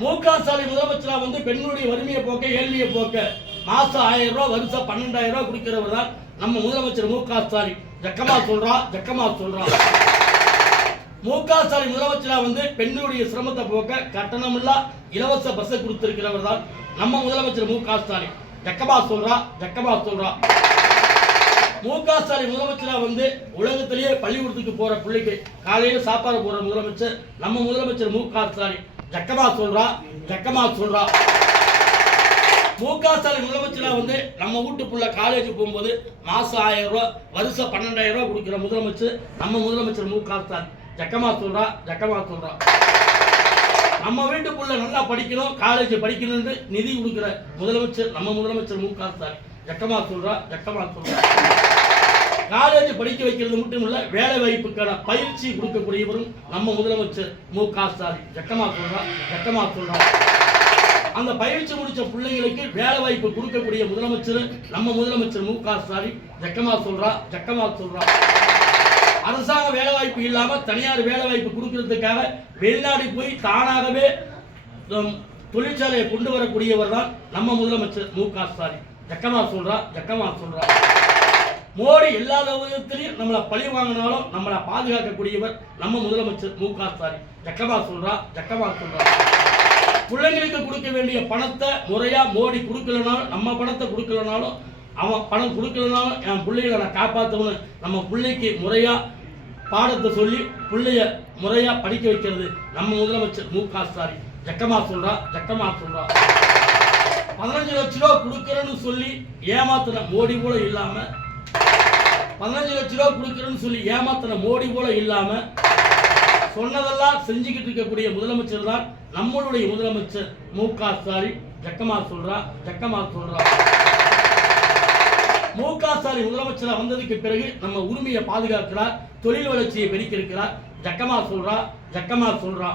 மு க ஸ்டாலின் முதலமைச்சரா வந்து பெண்களுடைய வறுமையை போக்க ஏழ்மையை போக்க. மாசம் ஆயிரம் ரூபா வருஷம் பன்னெண்டாயிரம் ரூபா குடிக்கிறவர் தான் நம்ம முதலமைச்சர் மு க ஸ்டாலின் ஜக்கமா சொல்றா ஜக்கமா சொல்றா. மு க ஸ்டாலின் முதலமைச்சரா வந்து பெண்களுடைய சிரமத்தை போக்க கட்டணமில்லா இலவச பஸ்ஸை கொடுத்திருக்கிறவர் தான் நம்ம முதலமைச்சர் மு க ஸ்டாலின் ஜக்கமா சொல்றா ஜக்கமா சொல்றா. மு க ஸ்டாலின் முதலமைச்சரா வந்து உலகத்திலேயே பள்ளிக்கூடத்துக்கு போற பிள்ளைக்கு காலையில சாப்பாடு போற முதலமைச்சர் நம்ம முதலமைச்சர் மு க ஸ்டாலின் ஜக்கமா சொல்றா ஜக்கமா சொல்றா. மு க ஸ்டாலின் முதலமைச்சரா வந்து நம்ம வீட்டு புள்ள காலேஜ் போகும்போது மாசம் ஆயிரம் ரூபாய் வருஷம் பன்னெண்டாயிரம் ரூபாய் கொடுக்குற முதலமைச்சர் நம்ம முதலமைச்சர் மு க ஸ்டாலின் ஜக்கமா சொல்றா ஜக்கமா சொல்றா. நம்ம வீட்டு புள்ள நல்லா படிக்கணும் காலேஜ் படிக்கணும்னு நிதி கொடுக்குற முதலமைச்சர் நம்ம முதலமைச்சர் மு க ஸ்டாலின் ஜக்கமா சொல்றா ஜக்கமா சொல்றா. காலேஜ் படிக்க வைக்கிறது மட்டும் இல்ல வேலை வாய்ப்புக்கான பயிற்சி கொடுக்கக்கூடியவரும் நம்ம முதலமைச்சர் மு க ஸ்டாலின். ஜக்கமா சொல்றா ஜக்கமா சொல்றா. அந்த பயிற்சி முடிச்ச பிள்ளைங்களுக்கு வேலை வாய்ப்பு கொடுக்கக்கூடிய முதலமைச்சர் நம்ம முதலமைச்சர் மு க ஸ்டாலின். ஜக்கமா சொல்றா ஜக்கமா சொல்றா. அரசாங்க வேலை வாய்ப்பு இல்லாம தனியார் வேலை வாய்ப்பு கொடுக்கறதுக்காக வெளிநாடு போய் தானாகவே தொழிற்சாலையை கொண்டு வரக்கூடியவர் தான் நம்ம முதலமைச்சர் மு க ஸ்டாலின். ஜக்கமா சொல்றா ஜக்கமா சொல்றா. மோடி எல்லா விதத்திலையும் நம்மளை பழி வாங்கினாலும் நம்மளை பாதுகாக்கக்கூடியவர் நம்ம முதலமைச்சர் மு க ஸ்டாலின். ஜக்கமா சொல்றா ஜக்கமா சொல்றா. பிள்ளைங்களுக்கு கொடுக்க வேண்டிய பணத்தை முறையா மோடி கொடுக்கலனாலும் நம்ம பணத்தை கொடுக்கலனாலும் அவன் பணம் கொடுக்கலனாலும் என் பிள்ளைகளை நான் காப்பாற்றணும் நம்ம பிள்ளைக்கு முறையா பாடத்தை சொல்லி பிள்ளைய முறையா படிக்க வைக்கிறது நம்ம முதலமைச்சர் மு க ஸ்டாலின். ஜக்கமா சொல்றா ஜக்கமா சொல்றா. பதினஞ்சு லட்ச ரூபா கொடுக்குறேன்னு சொல்லி ஏமாத்தின மோடி கூட இல்லாமல் பதினஞ்சு லட்ச ரூபா கொடுக்குறேன்னு சொல்லி ஏமாத்தின மோடி போல இல்லாம சொன்னதெல்லாம் செஞ்சுக்கிட்டு இருக்கக்கூடிய முதலமைச்சர் தான் நம்மளுடைய முதலமைச்சர் மு க ஸ்டாலின். ஜக்கமா சொல்றா ஜக்கமா சொல்றா. மு க ஸ்டாலின் முதலமைச்சராக வந்ததுக்கு பிறகு நம்ம உரிமையை பாதுகாக்கிறார் தொழில் வளர்ச்சியை பெருக்கிருக்கிறார் ஜக்கமா சொல்றா ஜக்கமா சொல்றா.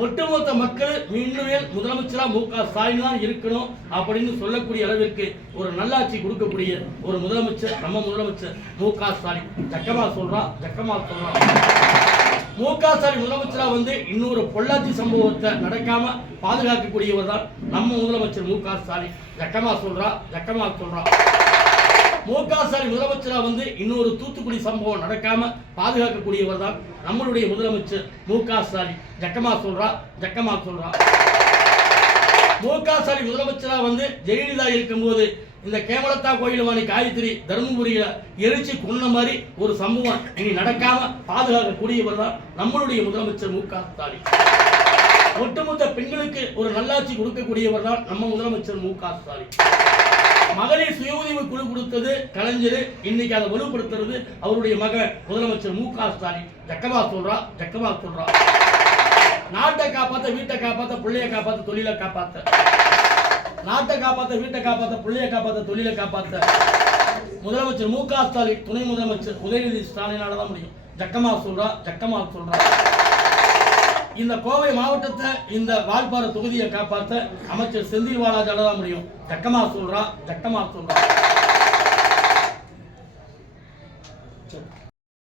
ஒட்டுமொத்த மக்கள் மீண்டும் முதலமைச்சரா மு க ஸ்டாலின் தான் இருக்கணும் அப்படின்னு சொல்லக்கூடிய அளவிற்கு ஒரு நல்லாட்சி கொடுக்கக்கூடிய ஒரு முதலமைச்சர் நம்ம முதலமைச்சர் மு க ஸ்டாலின். சக்கமா சொல்றான் சக்கமா சொல்றான் மு க ஸ்டாலின் முதலமைச்சரா வந்து இன்னொரு பொள்ளாச்சி சம்பவத்தை நடக்காம பாதுகாக்கக்கூடியவர் தான் நம்ம முதலமைச்சர் மு க ஸ்டாலின். சக்கமா சொல்றா சக்கமா சொல்றான் மு க ஸ்டாலின் முதலமைச்சராக வந்து இன்னொரு தூத்துக்குடி சம்பவம் நடக்காம பாதுகாக்கக்கூடியவர் தான் நம்மளுடைய முதலமைச்சர் மு க ஸ்டாலின். ஜக்கமா சொல்றா ஜக்கமா சொல்றா. மு க ஸ்டாலின் முதலமைச்சரா வந்து ஜெயலலிதா இருக்கும்போது இந்த கேமலத்தா கோயிலுவாணி காயத்ரி தருமபுரியில எரிச்சு கொன்ன மாதிரி ஒரு சம்பவம் இனி நடக்காம பாதுகாக்கக்கூடியவர் தான் நம்மளுடைய முதலமைச்சர் மு க ஸ்டாலின். ஒட்டுமொத்த பெண்களுக்கு ஒரு நல்லாட்சி கொடுக்கக்கூடியவர் தான் நம்ம முதலமைச்சர் மு க ஸ்டாலின். மகளிர் சுய உதவி குழு கொடுத்தது கலைஞர். இன்னைக்கு அதை வலுப்படுத்துறது அவருடைய மகன் முதலமைச்சர் மு க ஸ்டாலின். ஜக்கமா சொல்றா ஜக்கமா சொல்றா. நாட்டை காப்பாத்த வீட்டை காப்பாத்த பிள்ளைய காப்பாத்த தொழிலை காப்பாத்த. நாட்டை காப்பாத்த வீட்டை காப்பாத்த பிள்ளைய காப்பாத்த தொழிலை காப்பாத்த. முதலமைச்சர் மு க ஸ்டாலின் துணை முதலமைச்சர் உதயநிதி ஸ்டாலினால தான் முடியும். ஜக்கமா சொல்றா ஜக்கமா சொல்றா. இந்த கோவை மாவட்டத்தை இந்த வால்பாறை தொகுதியை காப்பாற்ற அமைச்சர் செந்தில் பாலாஜி தான் முடியும் ஜக்கமா சொல்றா ஜக்கமா சொல்றா.